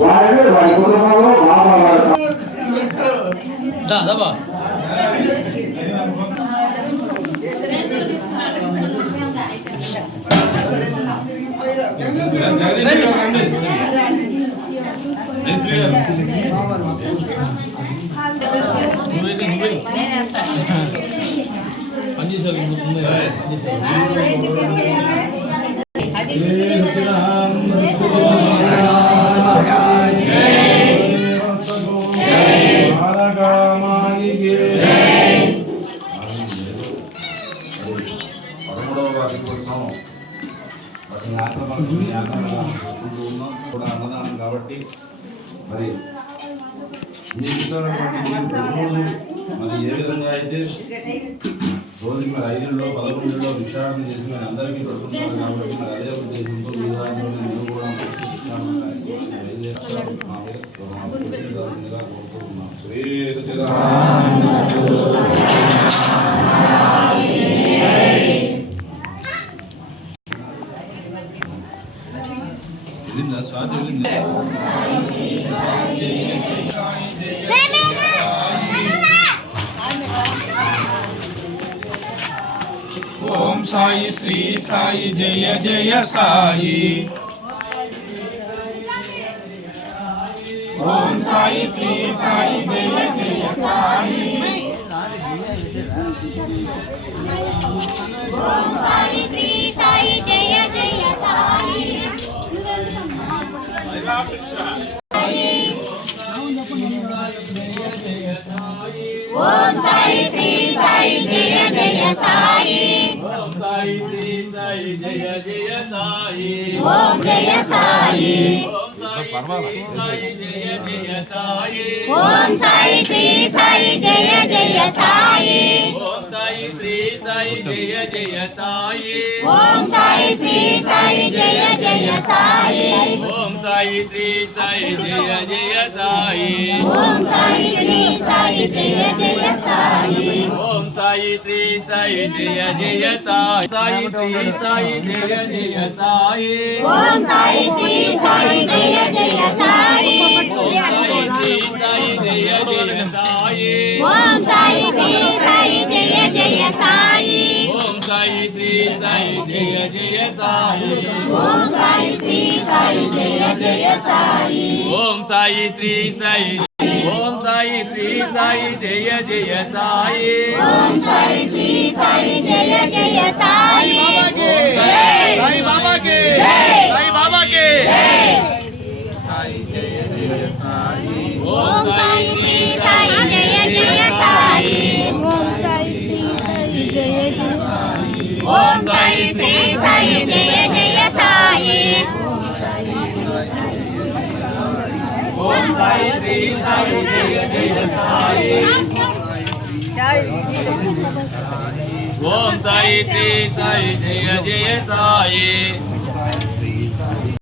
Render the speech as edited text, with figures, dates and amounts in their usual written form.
వారి కుటుంబంలో దాదాబా కూడా అన్నదానం కాబట్టి మరి మీకు ఇస్తున్నటువంటి మరి ఏ విధంగా అయితే రోజుకి మరి 5 11 విషయాన్ని చేసి మరి అందరికీ పెడుతున్నారు కాబట్టి మరి అదే ఉద్దేశంతో మీ దాంట్లో నేను కూడా కోరుకుంటున్నాం. స్వాతి ఓం సాయి శ్రీ సాయి జయ జయ సాయి. ఓం సాయి శ్రీ సాయి జయ జయ సాయి. ఓం సాయి శ్రీ సాయి జయ జయ సాయి. ఓం సాయి శ్రీ సాయి జయ జయ సాయి. ఓం సాయి శ్రీ సాయి జయ జయ సాయి. ఓం జయ సాయి. ఓం సాయి శ్రీ సాయి జయ జయ సాయి. ఓం సాయి శ్రీ సాయి జయ జయ సాయి. ఓం సాయి శ్రీ సాయి జయ జయ సాయి. ఓం సాయి శ్రీ సాయి జయ జయ సాయి. ఓం సాయి శ్రీ సాయి జయ జయ సాయి. ఓం సాయి శ్రీ సాయి జయ జయ సాయి. సాయి శ్రీ సాయి జయ జయ సాయి. ఓం సాయి శ్రీ సాయి జయ జయ సాయి. ఓం సాయి శ్రీ సాయి జయ జయ సాయి. ఓం సాయి శ్రీ సాయి జయ జయ సాయి. ఓం సాయి శ్రీ సాయి జయ జయ సాయి. ఓం సాయి శ్రీ సాయి. ఓం సాయి శ్రీ సాయి జయ జయ సాయి. ఓం సాయి శ్రీ సాయి జయ జయ సాయి. సాయి బాబా కే సాయి బాబా కే సాయి జయ జయ సాయి. ఓం సాయి శ్రీ సాయి జయ జయ సాయి. ఓం సాయి శ్రీ సాయి జయ జయ సాయి. ఓం సాయి శ్రీ సాయి జయ జయ సాయి. ఓం సాయి శ్రీ సాయి జయ జయ సాయి. ఓం సాయి శ్రీ సాయి జయ జయ సాయి.